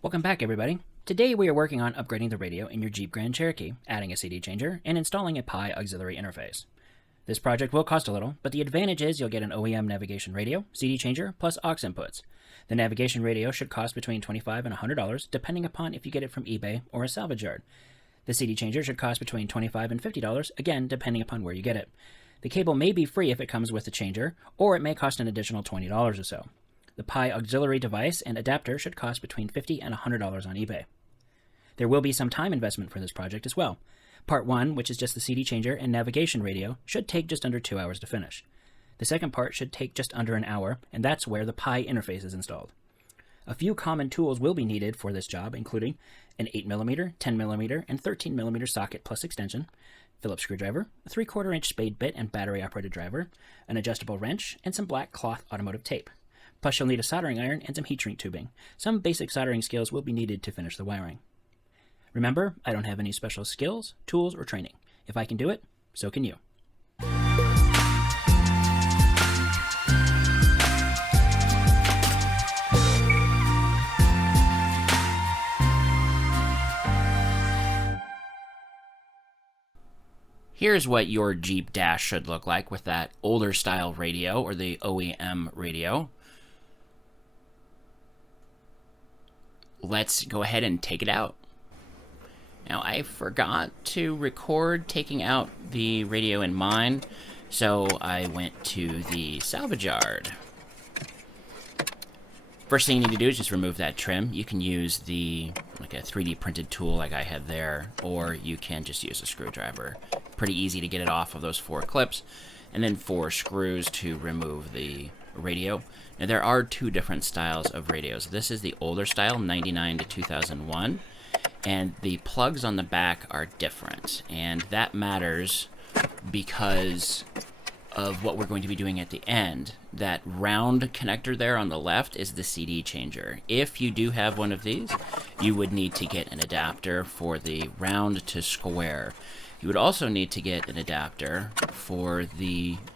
Welcome back, everybody. Today we are working on upgrading the radio in your Jeep Grand Cherokee, adding a CD changer, and installing a P.I.E auxiliary interface. This project will cost a little, but the advantage is you'll get an OEM Navigation Radio, CD changer, plus aux inputs. The Navigation Radio should cost between $25 and $100, depending upon if you get it from eBay or a salvage yard. The CD changer should cost between $25 and $50, again, depending upon where you get it. The cable may be free if it comes with the changer, or it may cost an additional $20 or so. The P.I.E auxiliary device and adapter should cost between $50 and $100 on eBay. There will be some time investment for this project as well. Part 1, which is just the CD changer and navigation radio, should take just under 2 hours to finish. The second part should take just under an hour, and that's where the P.I.E interface is installed. A few common tools will be needed for this job, including an 8mm, 10mm, and 13mm socket plus extension, Phillips screwdriver, a 3/4 inch spade bit and battery-operated driver, an adjustable wrench, and some black cloth automotive tape. Plus, you'll need a soldering iron and some heat shrink tubing. Some basic soldering skills will be needed to finish the wiring. Remember, I don't have any special skills, tools, or training. If I can do it, so can you. Here's what your Jeep dash should look like with that older style radio, or the OEM radio. Let's go ahead and take it out. Now, I forgot to record taking out the radio in mine, so I went to the salvage yard. First thing you need to do is just remove that trim. You can use like a 3D printed tool like I had there, or you can just use a screwdriver. Pretty easy to get it off of those 4 clips, and then 4 screws to remove the radio. Now, there are 2 different styles of radios. This is the older style, 99 to 2001, and the plugs on the back are different, and that matters because of what we're going to be doing at the end. That round connector there on the left is the CD changer. If you do have one of these, you would need to get an adapter for the round to square. You would also need to get an adapter for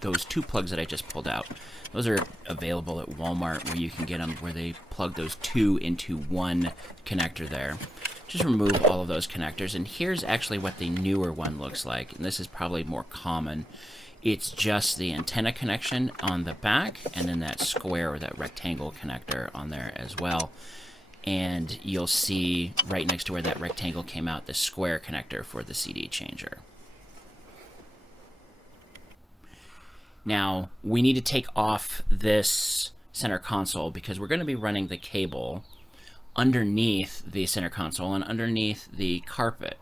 those 2 plugs that I just pulled out. Those are available at Walmart, where you can get them where they plug those 2 into 1 connector there. Just remove all of those connectors, and here's actually what the newer one looks like, and this is probably more common. It's just the antenna connection on the back, and then that square or that rectangle connector on there as well. And you'll see right next to where that rectangle came out, the square connector for the CD changer. Now, we need to take off this center console because we're going to be running the cable underneath the center console and underneath the carpet.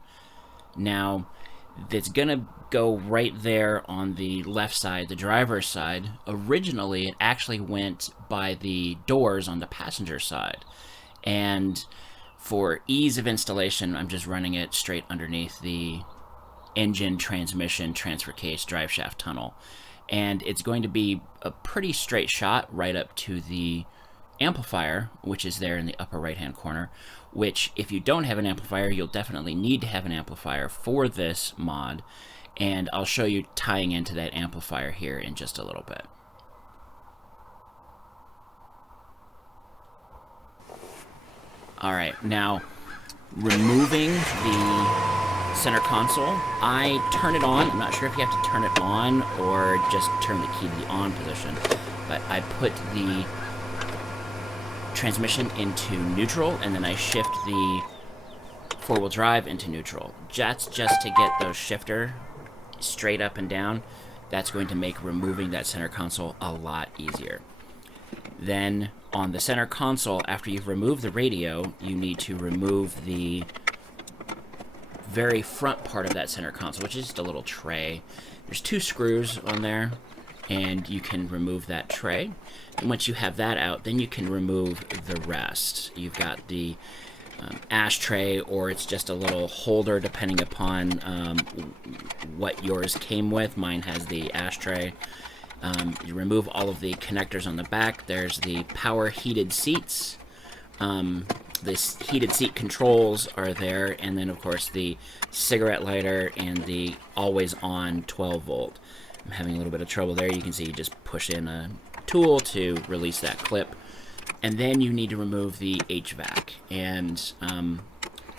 Now, it's going to go right there on the left side, the driver's side. Originally, it actually went by the doors on the passenger side. And for ease of installation, I'm just running it straight underneath the engine, transmission, transfer case, drive shaft tunnel. And it's going to be a pretty straight shot right up to the amplifier, which is there in the upper right-hand corner, which if you don't have an amplifier, you'll definitely need to have an amplifier for this mod. And I'll show you tying into that amplifier here in just a little bit. All right, now removing the center console, I turn it on. I'm not sure if you have to turn it on or just turn the key to the on position, but I put the transmission into neutral, and then I shift the four-wheel drive into neutral. That's just to get those shifter straight up and down. That's going to make removing that center console a lot easier. Then on the center console, after you've removed the radio, you need to remove the very front part of that center console, which is just a little tray. There's 2 screws on there, and you can remove that tray. And once you have that out, then you can remove the rest. You've got the ashtray, or it's just a little holder depending upon what yours came with. Mine has the ashtray. You remove all of the connectors on the back. There's the power heated seats. This heated seat controls are there, and then of course the cigarette lighter and the always on 12 volt. I'm having a little bit of trouble there. You can see you just push in a tool to release that clip. And then you need to remove the HVAC. And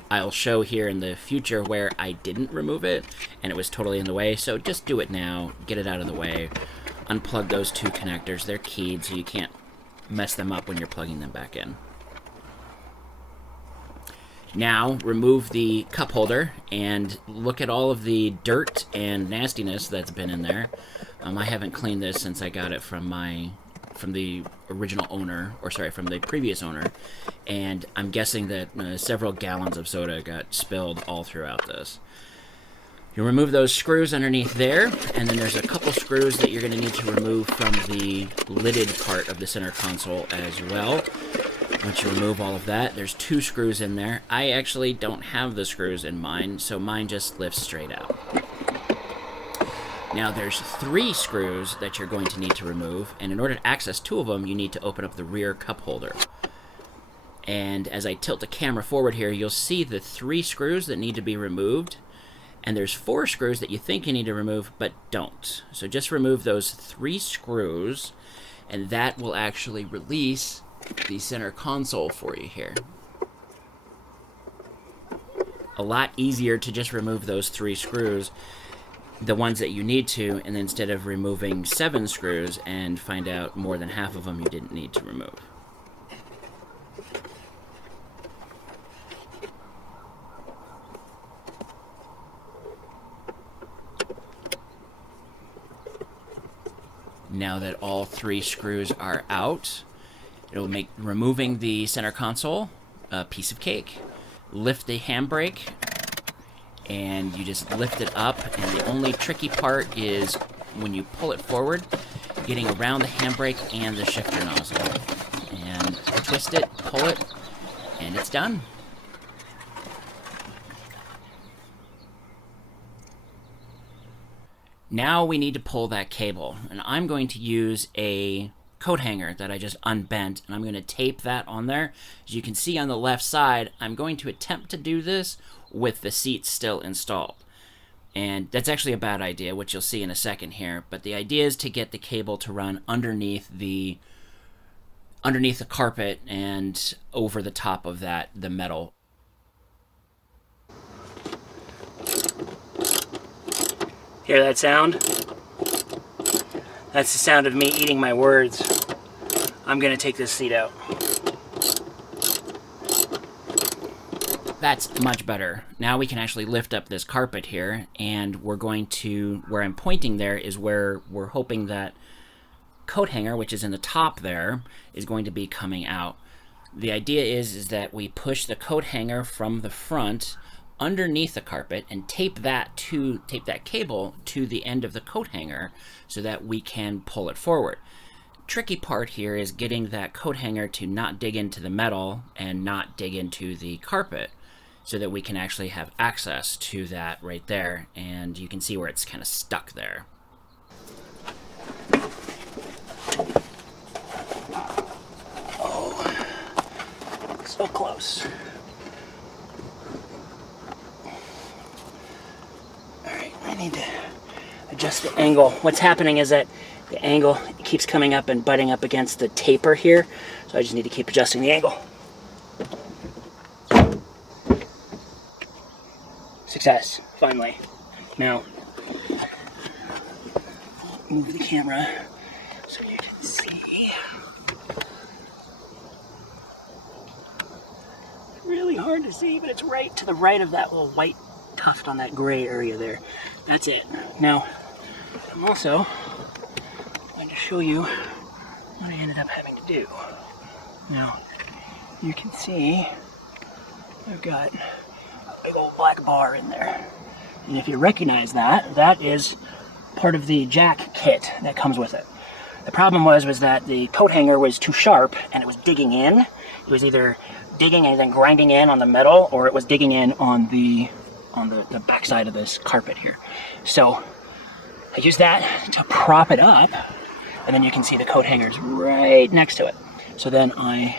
I'll show here in the future where I didn't remove it and it was totally in the way. So just do it now, get it out of the way. Unplug those two connectors. They're keyed, so you can't mess them up when you're plugging them back in. Now, remove the cup holder and look at all of the dirt and nastiness that's been in there. I haven't cleaned this since I got it from the original owner, or sorry, from the previous owner, and I'm guessing that several gallons of soda got spilled all throughout this. You remove those screws underneath there, and then there's a couple screws that you're going to need to remove from the lidded part of the center console as well. Once you remove all of that, there's two screws in there. I actually don't have the screws in mine, so mine just lifts straight out. Now there's three screws that you're going to need to remove, and in order to access two of them, you need to open up the rear cup holder. And as I tilt the camera forward here, you'll see the three screws that need to be removed, and there's four screws that you think you need to remove, but don't. So just remove those three screws, and that will actually release the center console for you here. A lot easier to just remove those three screws, the ones that you need to, and instead of removing 7 screws and find out more than half of them you didn't need to remove. Now that all 3 screws are out, it'll make removing the center console a piece of cake. Lift the handbrake, and you just lift it up, and the only tricky part is when you pull it forward, getting around the handbrake and the shifter nozzle. And twist it, pull it, and it's done. Now we need to pull that cable, and I'm going to use a coat hanger that I just unbent, and I'm going to tape that on there. As you can see on the left side, I'm going to attempt to do this with the seat still installed. And that's actually a bad idea, which you'll see in a second here, but the idea is to get the cable to run underneath the carpet and over the top of that, the metal. Hear that sound? That's the sound of me eating my words. I'm gonna take this seat out. That's much better. Now we can actually lift up this carpet here, and we're going to, where I'm pointing there is where we're hoping that coat hanger, which is in the top there, is going to be coming out. The idea is that we push the coat hanger from the front underneath the carpet and tape that cable to the end of the coat hanger so that we can pull it forward. Tricky part here is getting that coat hanger to not dig into the metal and not dig into the carpet so that we can actually have access to that right there, and you can see where it's kind of stuck there. Oh, so close. I need to adjust the angle. What's happening is that the angle keeps coming up and butting up against the taper here, so I just need to keep adjusting the angle. Success, finally. Now, move the camera so you can see. Really hard to see, but it's right to the right of that little white tuft on that gray area there. That's it. Now, I'm also going to show you what I ended up having to do. Now, you can see I've got a big old black bar in there. And if you recognize that, that is part of the jack kit that comes with it. The problem was that the coat hanger was too sharp and it was digging in. It was either digging and then grinding in on the metal, or it was digging in on the backside of this carpet here. So I use that to prop it up, and then you can see the coat hangers right next to it. So then I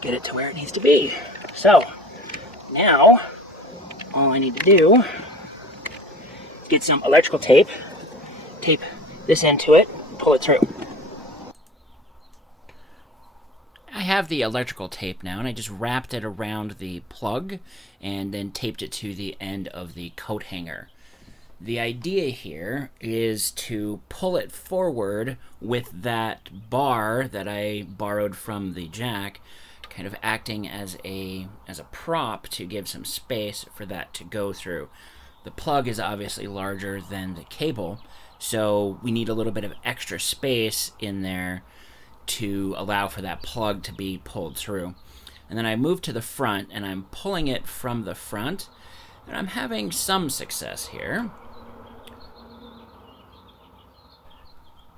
get it to where it needs to be. So now all I need to do is get some electrical tape, tape this into it, and pull it through. have the electrical tape now, and I just wrapped it around the plug and then taped it to the end of the coat hanger. The idea here is to pull it forward with that bar that I borrowed from the jack, kind of acting as a prop to give some space for that to go through. The plug is obviously larger than the cable, so we need a little bit of extra space in there to allow for that plug to be pulled through. And then I move to the front, and I'm pulling it from the front, and I'm having some success here.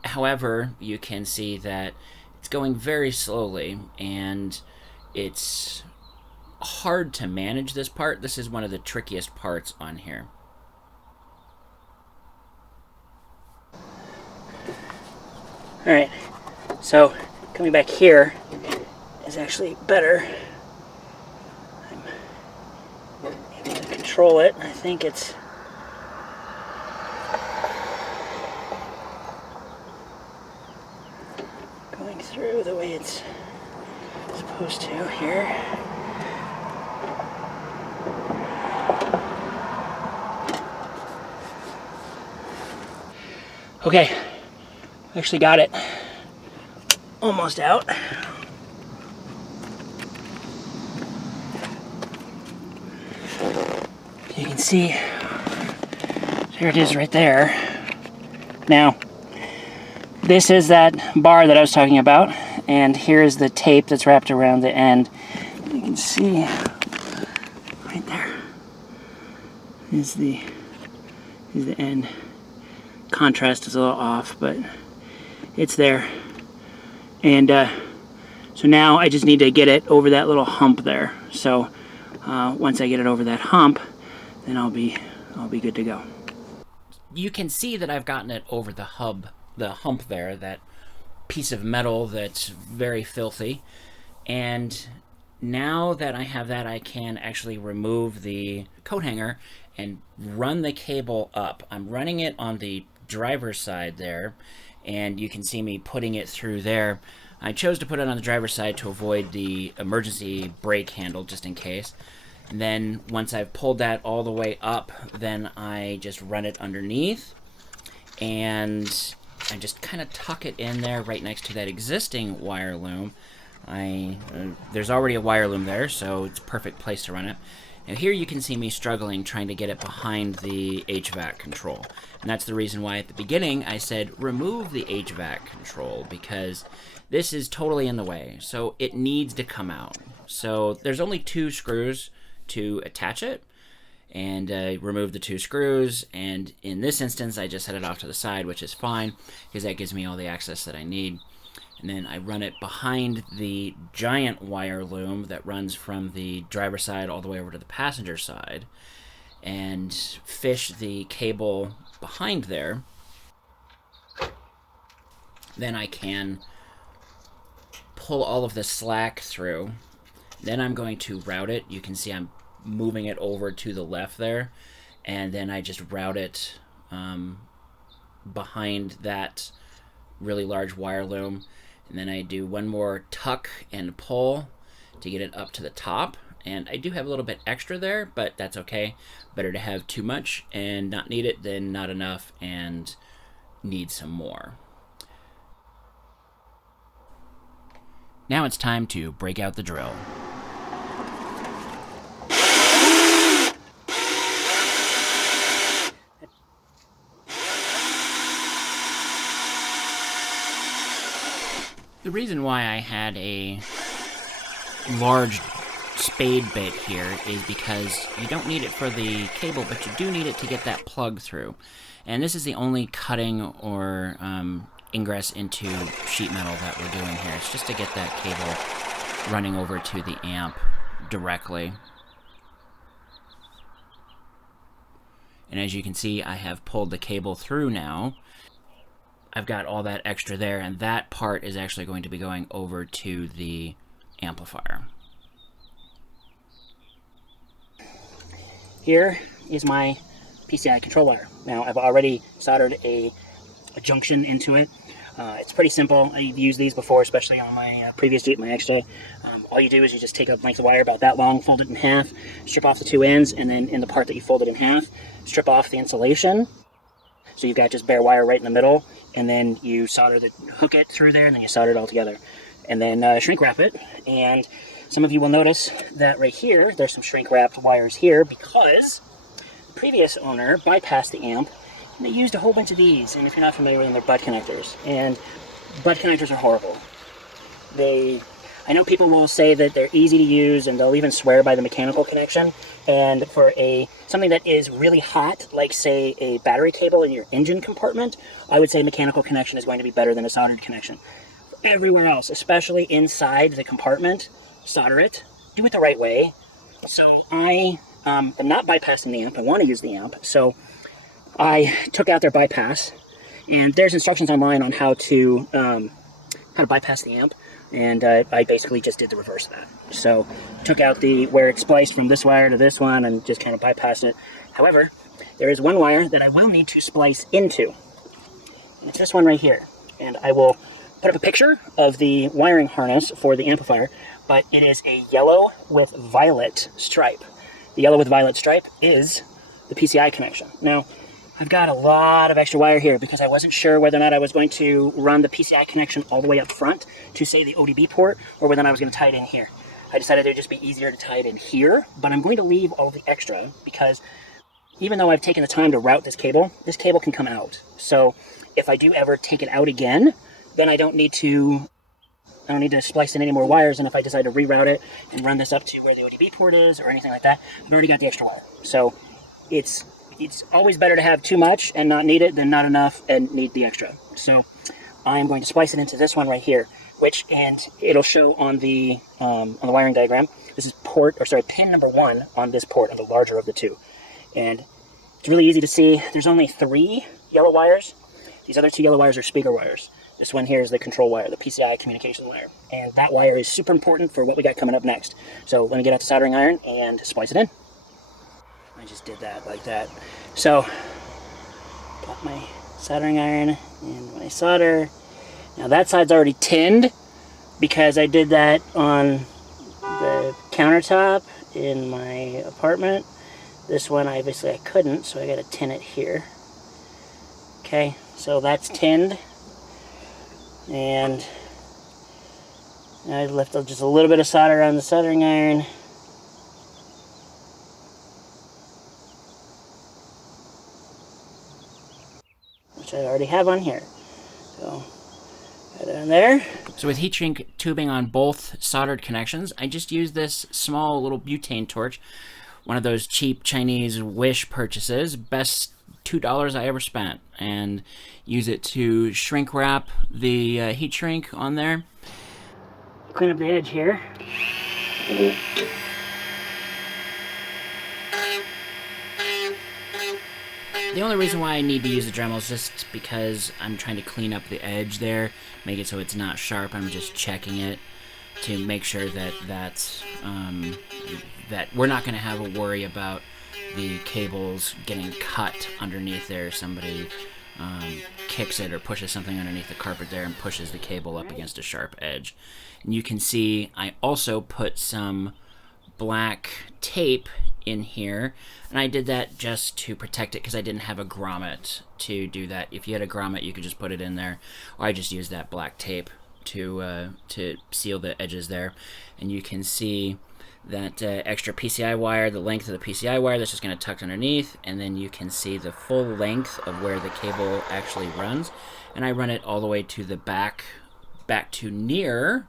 However, you can see that it's going very slowly, and it's hard to manage this part. This is one of the trickiest parts on here. Alright, so coming back here is actually better. I'm able to control it. I think it's going through the way it's supposed to here. Okay, actually got it almost out. You can see, there it is right there. Now, this is that bar that I was talking about, and here's the tape that's wrapped around the end. You can see right there is the end. Contrast is a little off, but it's there. And so now I just need to get it over that little hump there. So once I get it over that hump, then I'll be good to go. You can see that I've gotten it over the hump there, that piece of metal that's very filthy. And now that I have that, I can actually remove the coat hanger and run the cable up. I'm running it on the driver's side there, and you can see me putting it through there. I chose to put it on the driver's side to avoid the emergency brake handle, just in case. And then once I've pulled that all the way up, then I just run it underneath, and I just kind of tuck it in there right next to that existing wire loom. There's already a wire loom there, so it's a perfect place to run it. Now here you can see me struggling trying to get it behind the HVAC control. And that's the reason why at the beginning I said remove the HVAC control, because this is totally in the way. So it needs to come out. So there's only 2 screws to attach it, and remove the 2 screws. And in this instance I just set it off to the side, which is fine because that gives me all the access that I need. And then I run it behind the giant wire loom that runs from the driver's side all the way over to the passenger side, and fish the cable behind there. Then I can pull all of the slack through. Then I'm going to route it. You can see I'm moving it over to the left there, and then I just route it behind that really large wire loom. And then I do one more tuck and pull to get it up to the top. And I do have a little bit extra there, but that's okay. Better to have too much and not need it than not enough and need some more. Now it's time to break out the drill. The reason why I had a large spade bit here is because you don't need it for the cable, but you do need it to get that plug through. And this is the only cutting or ingress into sheet metal that we're doing here. It's just to get that cable running over to the amp directly. And as you can see, I have pulled the cable through now. I've got all that extra there, and that part is actually going to be going over to the amplifier. Here is my PCI control wire. Now I've already soldered a junction into it. It's pretty simple. I've used these before, especially on my previous Jeep, my XJ. All you do is you just take a length of wire about that long, fold it in half, strip off the two ends, and then in the part that you folded in half, strip off the insulation. So you've got just bare wire right in the middle, and then you hook it through there, and then you solder it all together. And then shrink wrap it. And some of you will notice that right here, there's some shrink wrapped wires here because the previous owner bypassed the amp, and they used a whole bunch of these. And if you're not familiar with them, they're butt connectors. And butt connectors are horrible. I know people will say that they're easy to use, and they'll even swear by the mechanical connection. And for something that is really hot, like say a battery cable in your engine compartment, I would say mechanical connection is going to be better than a soldered connection. Everywhere else, especially inside the compartment, solder it. Do it the right way. So I am not bypassing the amp. I want to use the amp. So I took out their bypass, and there's instructions online on how to bypass the amp. And I basically just did the reverse of that. So took out where it's spliced from this wire to this one and just kind of bypassed it. However, there is one wire that I will need to splice into. And it's this one right here. And I will put up a picture of the wiring harness for the amplifier, but it is a yellow with violet stripe. The yellow with violet stripe is the PCI connection. Now, I've got a lot of extra wire here because I wasn't sure whether or not I was going to run the PCI connection all the way up front to, say, the ODB port, or whether I was going to tie it in here. I decided it would just be easier to tie it in here, but I'm going to leave all the extra because even though I've taken the time to route this cable can come out. So if I do ever take it out again, then I don't need to splice in any more wires, and if I decide to reroute it and run this up to where the ODB port is or anything like that, I've already got the extra wire. So it's always better to have too much and not need it than not enough and need the extra. So I'm going to splice it into this one right here, and it'll show on the wiring diagram. This is pin number 1 on this port, on the larger of the two. And it's really easy to see. There's only 3 yellow wires. These other 2 yellow wires are speaker wires. This one here is the control wire, the PCI communication wire. And that wire is super important for what we got coming up next. So let me get out the soldering iron and splice it in. I just did that like that. So, got my soldering iron and my solder. Now that side's already tinned because I did that on the countertop in my apartment. This one, obviously I couldn't, so I gotta tin it here. Okay, so that's tinned. And I left just a little bit of solder on the soldering iron. Which I already have on here. So, got it on there. So with heat shrink tubing on both soldered connections, I just used this small little butane torch, one of those cheap Chinese Wish purchases, best $2 I ever spent, and use it to shrink wrap the heat shrink on there. Clean up the edge here. The only reason why I need to use the Dremel is just because I'm trying to clean up the edge there, make it so it's not sharp. I'm just checking it to make sure that that we're not going to have a worry about the cables getting cut underneath there. Somebody kicks it or pushes something underneath the carpet there and pushes the cable up against a sharp edge. And you can see I also put some black tape in here, and I did that just to protect it because I didn't have a grommet to do that. If you had a grommet, you could just put it in there, or I just used that black tape to seal the edges there. And you can see that extra PCI wire, the length of the PCI wire that's just going to tuck underneath, and then you can see the full length of where the cable actually runs. And I run it all the way to the back to near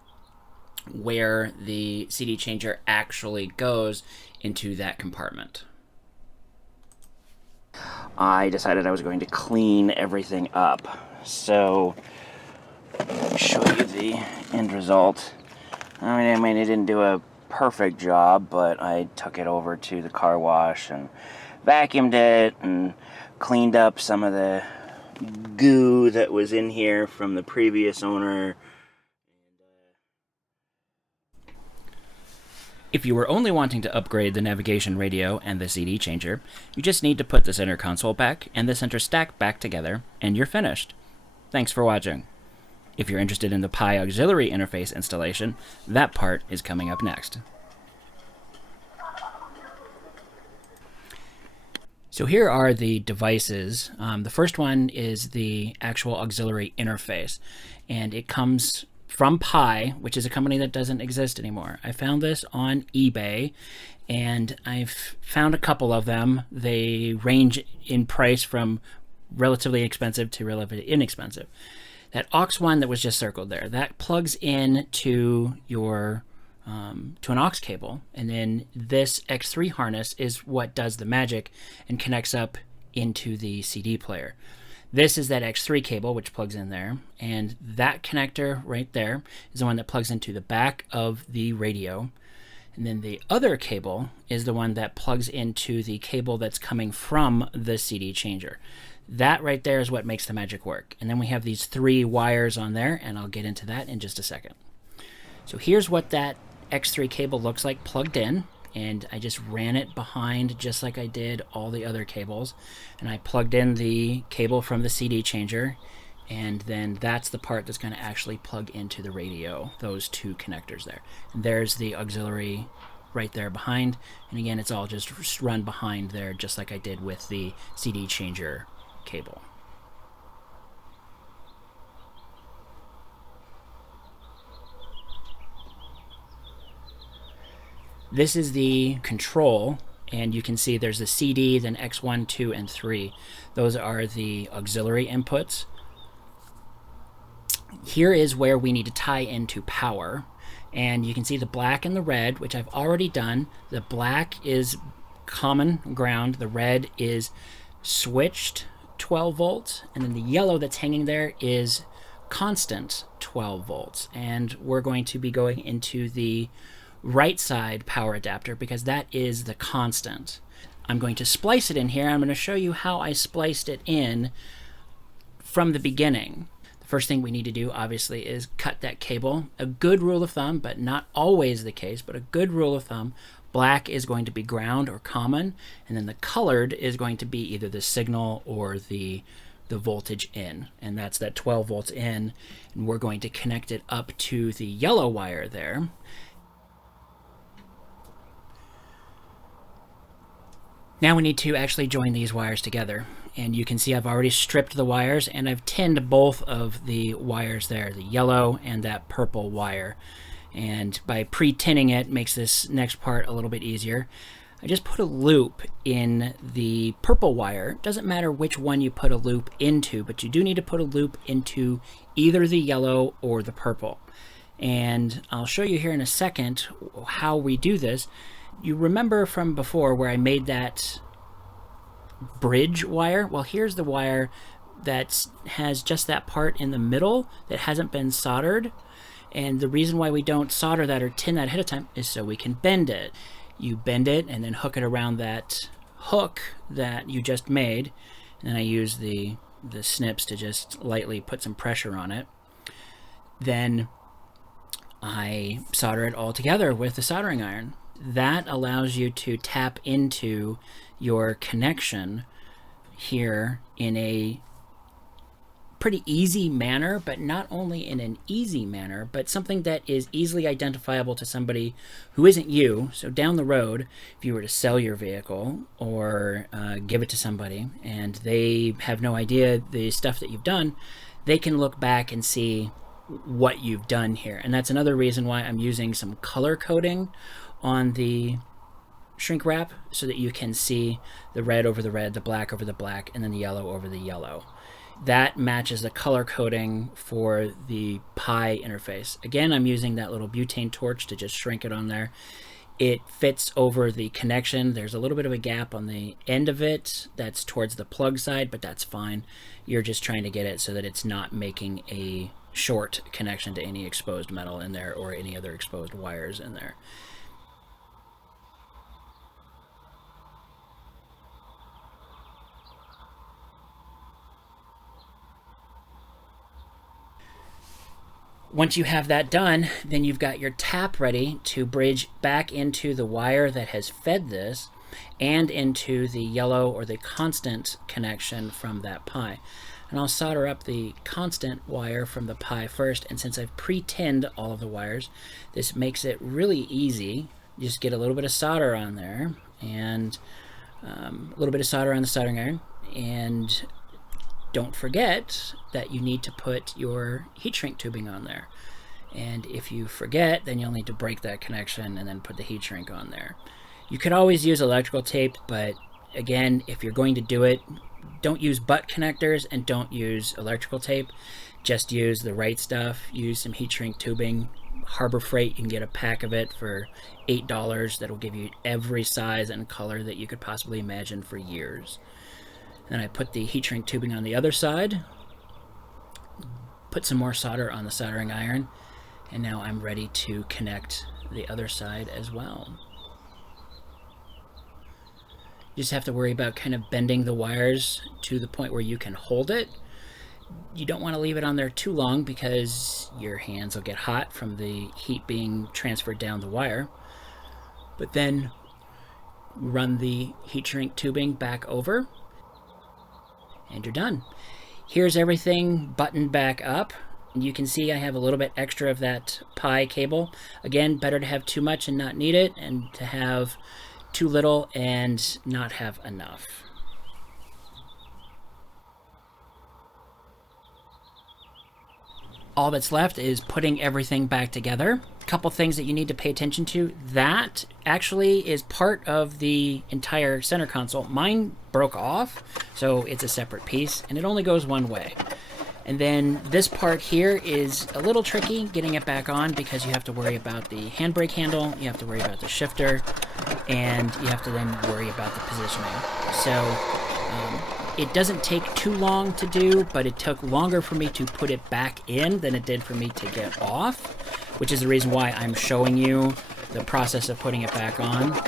where the CD changer actually goes into that compartment. I decided I was going to clean everything up, so I'll show you the end result. I mean, it didn't do a perfect job, but I took it over to the car wash and vacuumed it and cleaned up some of the goo that was in here from the previous owner. If you were only wanting to upgrade the navigation radio and the CD changer, you just need to put the center console back and the center stack back together, and you're finished. Thanks for watching. If you're interested in the P.I.E auxiliary interface installation, that part is coming up next. So here are the devices. The first one is the actual auxiliary interface, and it comes from P.I.E, which is a company that doesn't exist anymore. I found this on eBay, and I've found a couple of them. They range in price from relatively expensive to relatively inexpensive. That aux one that was just circled there, that plugs in to your to an aux cable, and then this X3 harness is what does the magic and connects up into the CD player. This is that X3 cable which plugs in there, and that connector right there is the one that plugs into the back of the radio, and then the other cable is the one that plugs into the cable that's coming from the CD changer. That right there is what makes the magic work. And then we have these 3 wires on there, and I'll get into that in just a second. So here's what that X3 cable looks like plugged in, and I just ran it behind just like I did all the other cables, and I plugged in the cable from the CD changer, and then that's the part that's going to actually plug into the radio, those 2 connectors there. And there's the auxiliary right there behind, and again it's all just run behind there just like I did with the CD changer cable. This is the control, and you can see there's a CD, then X1, 2, and 3. Those are the auxiliary inputs. Here is where we need to tie into power, and you can see the black and the red, which I've already done. The black is common ground, the red is switched 12 volts, and then the yellow that's hanging there is constant 12 volts. And we're going to be going into the right side power adapter because that is the constant. I'm going to splice it in here. I'm going to show you how I spliced it in from the beginning. The first thing we need to do obviously is cut that cable. A good rule of thumb, but not always the case, but a good rule of thumb, black is going to be ground or common, and then the colored is going to be either the signal or the voltage in, and that's that 12 volts in, and we're going to connect it up to the yellow wire there. Now we need to actually join these wires together, and you can see I've already stripped the wires, and I've tinned both of the wires there, the yellow and that purple wire. And by pre-tinning it makes this next part a little bit easier. I just put a loop in the purple wire. Doesn't matter which one you put a loop into, but you do need to put a loop into either the yellow or the purple. And I'll show you here in a second how we do this. You remember from before where I made that bridge wire? Well, here's the wire that has just that part in the middle that hasn't been soldered. And the reason why we don't solder that or tin that ahead of time is so we can bend it. You bend it and then hook it around that hook that you just made. And then I use the snips to just lightly put some pressure on it. Then I solder it all together with the soldering iron. That allows you to tap into your connection here in a pretty easy manner, but not only in an easy manner, but something that is easily identifiable to somebody who isn't you. So down the road, if you were to sell your vehicle or give it to somebody and they have no idea the stuff that you've done, they can look back and see what you've done here. And that's another reason why I'm using some color coding on the shrink wrap so that you can see the red over the red, the black over the black, and then the yellow over the yellow. That matches the color coding for the P.I.E interface. Again, I'm using that little butane torch to just shrink it on there. It fits over the connection. There's a little bit of a gap on the end of it that's towards the plug side, but that's fine. You're just trying to get it so that it's not making a short connection to any exposed metal in there or any other exposed wires in there. Once you have that done, then you've got your tap ready to bridge back into the wire that has fed this and into the yellow or the constant connection from that P.I.E. And I'll solder up the constant wire from the Pi first, and since I've pre-tinned all of the wires, this makes it really easy. You just get a little bit of solder on there, and a little bit of solder on the soldering iron, and don't forget that you need to put your heat shrink tubing on there. And if you forget, then you'll need to break that connection and then put the heat shrink on there. You could always use electrical tape, but again, if you're going to do it, don't use butt connectors and don't use electrical tape. Just use the right stuff. Use some heat shrink tubing. Harbor Freight, you can get a pack of it for $8 that'll give you every size and color that you could possibly imagine for years. Then I put the heat shrink tubing on the other side, put some more solder on the soldering iron, and now I'm ready to connect the other side as well. You just have to worry about kind of bending the wires to the point where you can hold it. You don't want to leave it on there too long because your hands will get hot from the heat being transferred down the wire. But then run the heat shrink tubing back over and you're done. Here's everything buttoned back up. And you can see I have a little bit extra of that Pi cable. Again, better to have too much and not need it, and to have too little and not have enough. All that's left is putting everything back together. A couple things that you need to pay attention to. That actually is part of the entire center console. Mine broke off, so it's a separate piece, and it only goes one way. And then this part here is a little tricky getting it back on because you have to worry about the handbrake handle, you have to worry about the shifter, and you have to then worry about the positioning. So it doesn't take too long to do, but it took longer for me to put it back in than it did for me to get off, which is the reason why I'm showing you the process of putting it back on.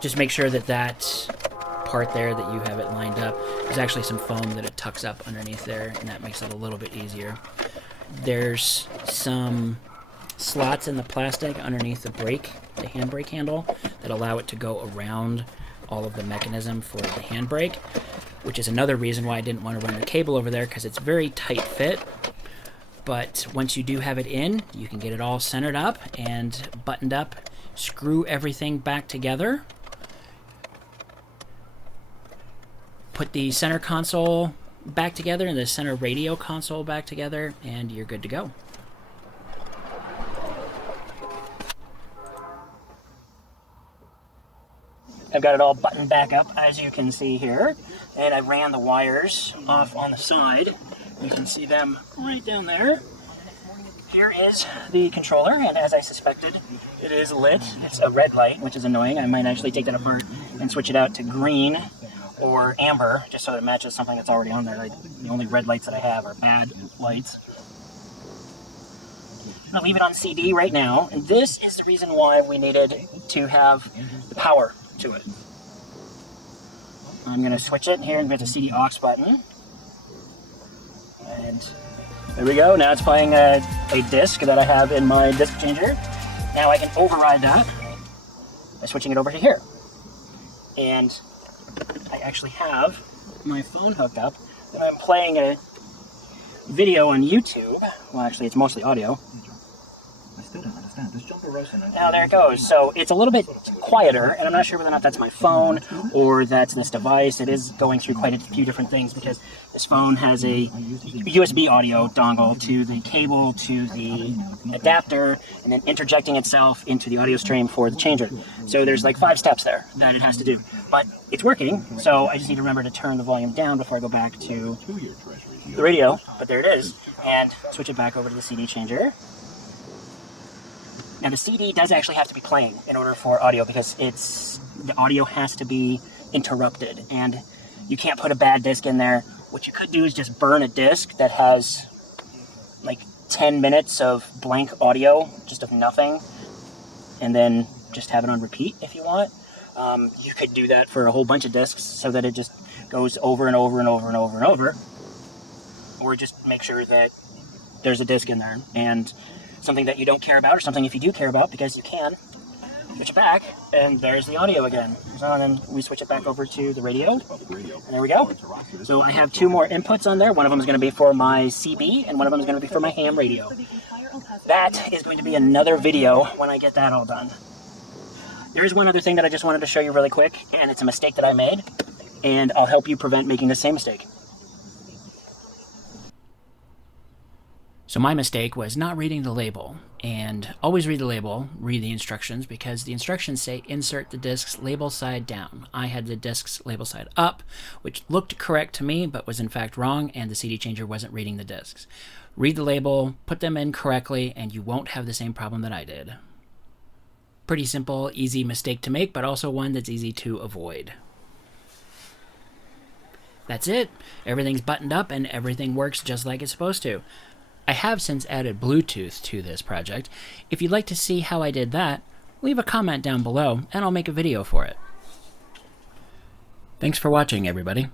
Just make sure that that part there that you have it lined up, there's actually some foam that it tucks up underneath there, and that makes it a little bit easier. There's some slots in the plastic underneath the brake, the handbrake handle, that allow it to go around all of the mechanism for the handbrake, which is another reason why I didn't want to run the cable over there, because it's very tight fit. But once you do have it in, you can get it all centered up and buttoned up, screw everything back together, put the center console back together and the center radio console back together, and you're good to go. I've got it all buttoned back up, as you can see here, and I ran the wires off on the side. You can see them right down there. Here is the controller, and as I suspected, it is lit. It's a red light, which is annoying. I might actually take that apart and switch it out to green or amber, just so that it matches something that's already on there. The only red lights that I have are bad lights. I'm going to leave it on CD right now, and this is the reason why we needed to have the power to it. I'm going to switch it here and get the CD aux button. And there we go. Now it's playing a disc that I have in my disc changer. Now I can override that by switching it over to here. And I actually have my phone hooked up, and I'm playing a video on YouTube. Well, actually, it's mostly audio. I still don't understand. This jumper roasting. Now there it goes. So it's a little bit quieter, and I'm not sure whether or not that's my phone or that's this device. It is going through quite a few different things because this phone has a USB audio dongle to the cable to the adapter, and then interjecting itself into the audio stream for the changer. So there's like 5 steps there that it has to do. But it's working, so I just need to remember to turn the volume down before I go back to the radio. But there it is, and switch it back over to the CD changer. Now the CD does actually have to be playing in order for audio because the audio has to be interrupted, and you can't put a bad disc in there. What you could do is just burn a disc that has like 10 minutes of blank audio, just of nothing, and then just have it on repeat if you want. You could do that for a whole bunch of discs so that it just goes over and over and over and over and over, or just make sure that there's a disc in there. And something that you don't care about, or something if you do care about, because you can, switch it back, and there's the audio again. So then we switch it back over to the radio, and there we go. So I have 2 more inputs on there. One of them is going to be for my CB, and one of them is going to be for my ham radio. That is going to be another video when I get that all done. There is one other thing that I just wanted to show you really quick, and it's a mistake that I made, and I'll help you prevent making the same mistake. So my mistake was not reading the label, and always read the label, read the instructions, because the instructions say insert the discs label side down. I had the discs label side up, which looked correct to me, but was in fact wrong, and the CD changer wasn't reading the discs. Read the label, put them in correctly, and you won't have the same problem that I did. Pretty simple, easy mistake to make, but also one that's easy to avoid. That's it. Everything's buttoned up, and everything works just like it's supposed to. I have since added Bluetooth to this project. If you'd like to see how I did that, leave a comment down below and I'll make a video for it. Thanks for watching, everybody.